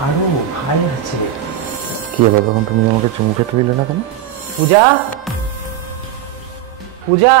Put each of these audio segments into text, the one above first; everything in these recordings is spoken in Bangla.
ছাড়ো, ভাই আছে। কি হলো তখন তুমি আমাকে চুমু খেতে দিলে না কেন? পূজা, পূজা,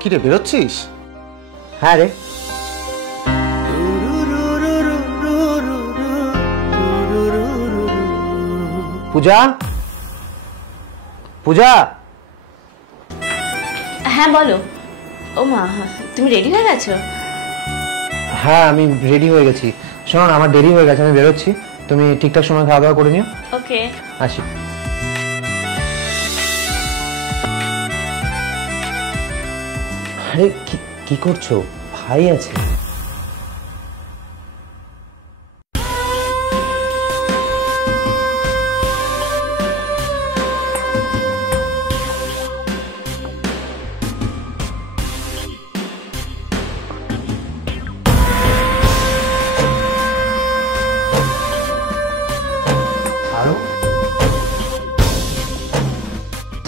কি রে, বেরোচ্ছিস? হ্যাঁ রে। পূজা, পূজা। হ্যাঁ বলো। ও মা, তুমি রেডি হয়ে গেছো? হ্যাঁ আমি রেডি হয়ে গেছি। শোনো না, আমার দেরি হয়ে গেছে, আমি বেরোচ্ছি। তুমি ঠিকঠাক সময় খাওয়া দাওয়া করে নিও। ওকে, আসি। আরে কি করছো? ভাই আছে। ছাড়ো,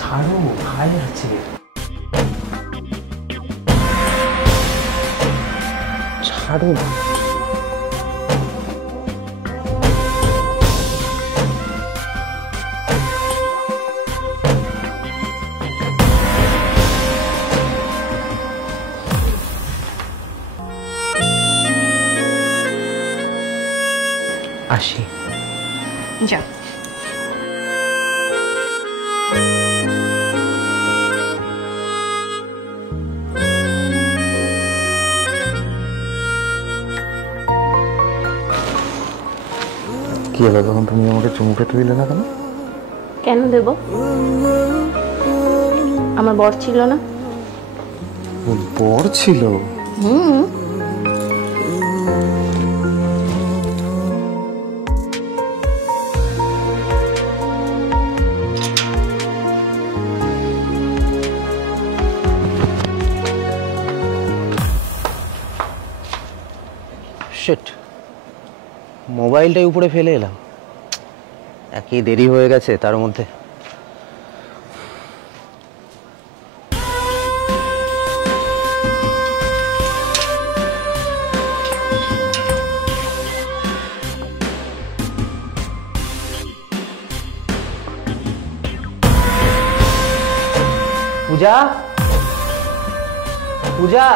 ছাড়ো, ভাই আছে। ছাড়ো। আসি। যা। কি হলো তখন তুমি আমাকে চুমু খেতে দিলে না কেন? কেন দেব? আমার বর ছিল না? বর ছিল? শিট, মোবাইলটাই উপরে ফেলে এলাম। একই দেরি হয়ে গেছে তার মধ্যে। পূজা, পূজা।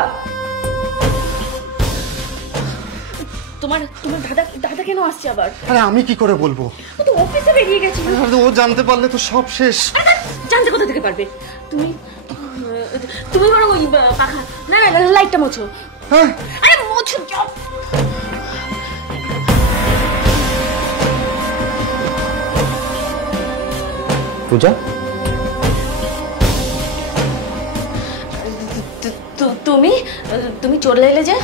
তোমার তোমার দাদা কেন আসছে আবার? আরে আমি কি করে বলবো? ও তো অফিসে বেরিয়ে গেছে। ও জানতে পারলে তো সব শেষ। জানতে কোথা থেকে পারবে? তুমি তুমি বরং ওই পাখা, না না, লাইটটা মোছো। হ্যাঁ, আরে মোছো। পূজা, তুমি তুমি চলে এলে যে?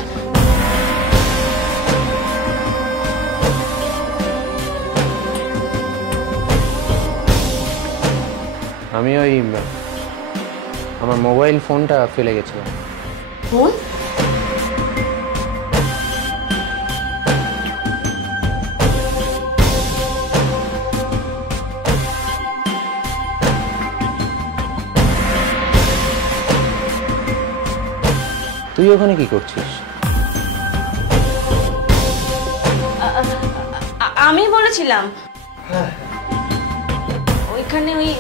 আমি ওই আমার মোবাইল ফোনটা ফেলে গেছিলাম। ফোন? তুই ওখানে কি করছিস? আমি বলেছিলাম ওইখানে ওই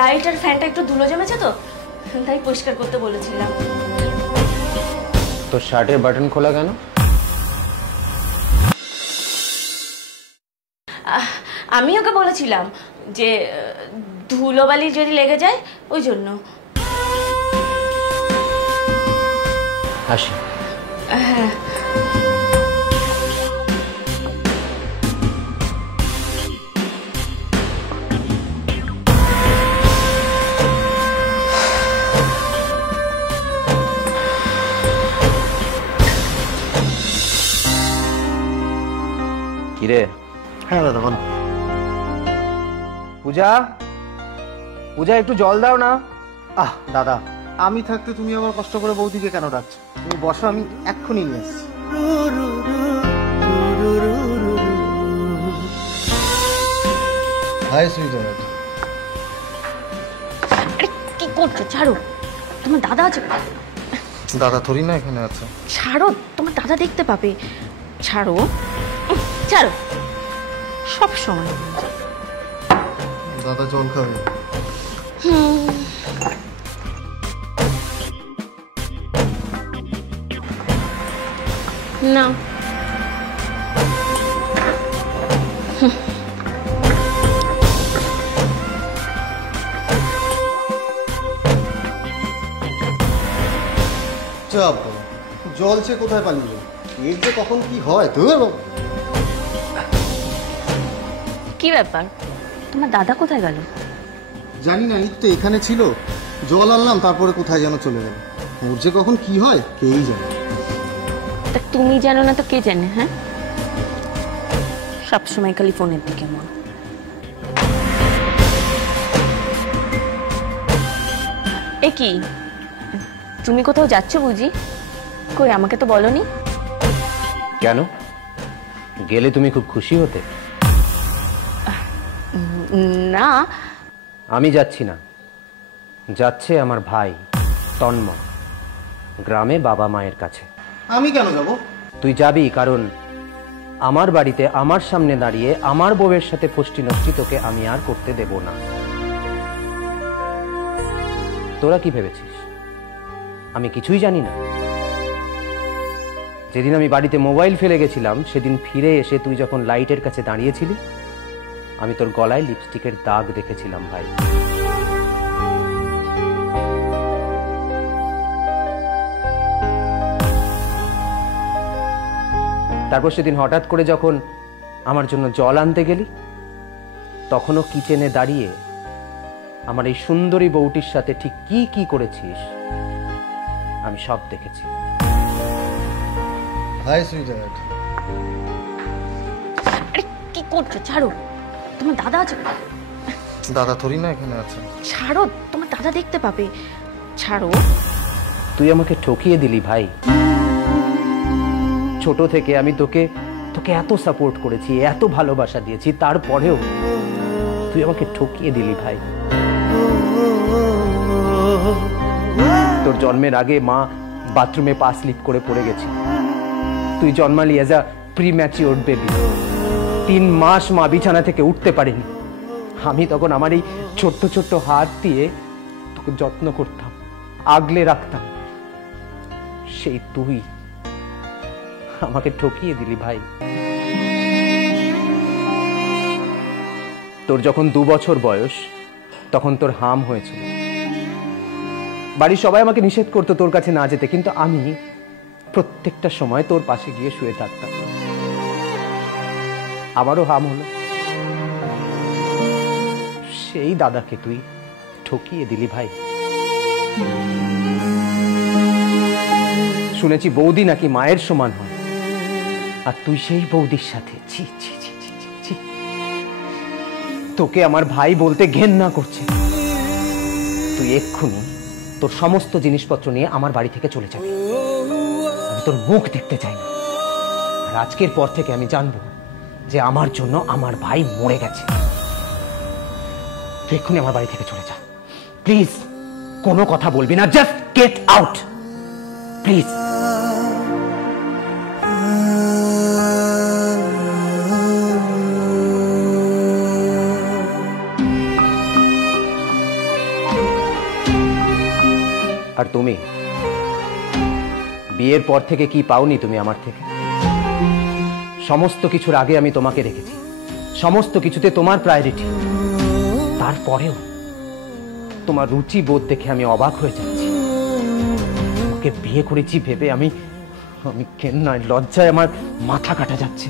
লাইট আর ফ্যানটা একটু ধুলো জমেছে তো, তাই পরিষ্কার করতে বলেছিলাম। তোর শার্টের বাটন খোলা কেন? আমি ওকে বলেছিলাম যে ধুলোবালি যদি লেগে যায় ওই জন্য। আসি। হ্যাঁ। কিরে? হ্যাঁ দাদা বলো। পূজা, পূজা একটু জল দাও না। দাদা, আমি থাকতে তুমি আবার কষ্ট করে বৌদিকে কেন ডাকছো? তুমি বসো, আমি এক্ষুনি নিয়ে আসছি। Hi sweetheart. করছো? ছাড়ো, তোমার দাদা আছে। দাদা থরি না এখানে আছে। ছাড়ো, তোমার দাদা দেখতে পাবে। ছাড়ো, ছাড়ো, সব সময়। দাদা জল খাবে। না, চাপ জল সে কোথায় পালিয়ে এর যে কখন কি হয় তো। কি ব্যাপার, তোমার দাদা কোথায় গেল? জানি না, এই তো এখানে ছিল, জল আনলাম, তারপরে কোথায় যেন চলে গেল। ওর যে কখন কি হয় কেই জানে। তা তুমি জানো না তো কে জানে? হ্যাঁ, সবসময় খালি ফোনের দিকে মন। এ কি, তুমি কোথাও যাচ্ছ বুঝি? কই, আমাকে তো বলনি। কেন? গেলে তুমি খুব খুশি হতে। না, আমি যাচ্ছি না, যাচ্ছে আমার ভাই তন্ময় গ্রামে বাবা মায়ের কাছে। আমি কেন যাব? তুই যাবি কারণ আমার বাড়িতে আমার সামনে দাঁড়িয়ে আমার বউয়ের সাথে ফষ্টি নষ্টি তোকে আমি আর করতে দেব না। তোরা কি ভেবেছিস আমি কিছুই জানি না? যেদিন আমি বাড়িতে মোবাইল ফেলে গেছিলাম সেদিন ফিরে এসে তুই যখন লাইটের কাছে দাঁড়িয়েছিলি আমি তোর গলায় লিপস্টিকের দাগ দেখেছিলাম ভাই। তারপর সেদিন হঠাৎ করে যখন আমার জন্য জল আনতে গেলি তখনও কিচেনে দাঁড়িয়ে আমার এই সুন্দরী বউটির সাথে ঠিক কি কি করেছিস আমি সব দেখেছি। Hi sweetheart. আরে কি করছো? ছাড়ো, তোমার দাদা আছে। দাদা থরি না এখানে আছে। ছাড়ো, তোমার দাদা দেখতে পাবে। ছাড়ো। তুই আমাকে ঠকিয়ে দিলি ভাই। ছোট থেকে আমি তোকে তোকে এত সাপোর্ট করেছি, এত ভালোবাসা দিয়েছি, তারপরেও তুই আমাকে ঠকিয়ে দিলি ভাই। তোর জন্মের আগে মা বাথরুমে পা স্লিপ করে পড়ে গেছে। তুই জন্মালি এজ আ প্রিম্যাচিওর বেবি। 3 মাস মা বিছানা থেকে উঠতে পারেনি। আমি তখন আমার এই ছোট্ট ছোট্ট হাত দিয়ে তোকে যত্ন করতাম, আগলে রাখতাম। সেই তুই আমাকে ঠকিয়ে দিলি ভাই। তোর যখন 2 বছর বয়স তখন তোর হাম হয়েছিল। বাড়ির সবাই আমাকে নিষেধ করতো তোর কাছে না যেতে, কিন্তু আমি প্রত্যেকটা সময় তোর পাশে গিয়ে শুয়ে থাকতাম। আমারও হাম হলো, সেই দাদাকে তুই ঠকিয়ে দিলি ভাই। শুনেছি বৌদি নাকি মায়ের সমান হয়, আর তুই সেই বৌদির সাথে। ছি ছি ছি ছি ছি ছি। তোকে আমার ভাই বলতে ঘেন্না করছে। তুই এক্ষুনি তোর সমস্ত জিনিসপত্র নিয়ে আমার বাড়ি থেকে চলে যাবি। আমি তোর মুখ দেখতে চাই না। আর আজকের পর থেকে আমি জানবো যে আমার জন্য আমার ভাই মরে গেছে। তুই এক্ষুনি আমার বাড়ি থেকে চলে যা প্লিজ। কোনো কথা বলবি না, জাস্ট গেট আউট প্লিজ। আর তুমি বিয়ের পর থেকে কি পাওনি তুমি আমার থেকে? সমস্ত কিছুর আগে আমি তোমাকে রেখেছি, সমস্ত কিছুতে তোমার প্রায়োরিটি। তারপরেও তোমার রুচি বোধ দেখে আমি অবাক হয়ে যাচ্ছি। ওকে বিয়ে করেছি ভেবে আমি কেন্নায় লজ্জায় আমার মাথা কাটা যাচ্ছে।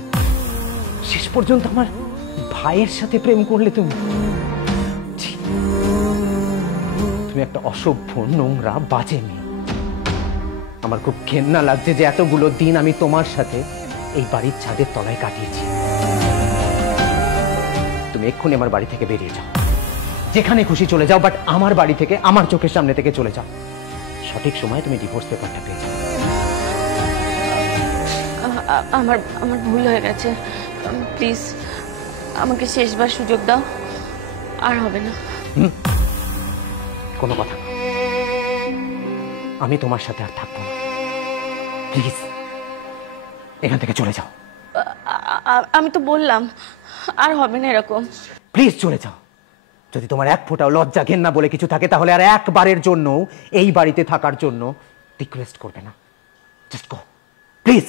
শেষ পর্যন্ত আমার ভাইয়ের সাথে প্রেম করলে তুমি। ছি, তুমি একটা অসভ্য নোংরা বাজে মেয়ে। আমার খুব ঘেন্না লাগছে যে এতগুলো দিন আমি তোমার সাথে এই বাড়ির ছাদের তলায় কাটিয়েছি। তুমি এক্ষুনি আমার বাড়ি থেকে বেরিয়ে যাও, যেখানে খুশি চলে যাও, বাট আমার বাড়ি থেকে, আমার চোখের সামনে থেকে চলে যাও। সঠিক সময়ে তুমি ডিভোর্স পেপারটা পেয়ে যাও। আমার ভুল হয়ে গেছে, প্লিজ আমাকে শেষবার সুযোগ দাও, আর হবে না। কোনো কথা না। আমি তোমার সাথে আর থাকবো না। প্লিজ এখান থেকে চলে যাও। আমি তো বললাম আর হবে না এরকম। প্লিজ চলে যাও। যদি তোমার এক ফোঁটাও লজ্জা ঘেন্না বলে কিছু থাকে তাহলে আর একবারের জন্য এই বাড়িতে থাকার জন্য রিকোয়েস্ট করবে না। Just go please.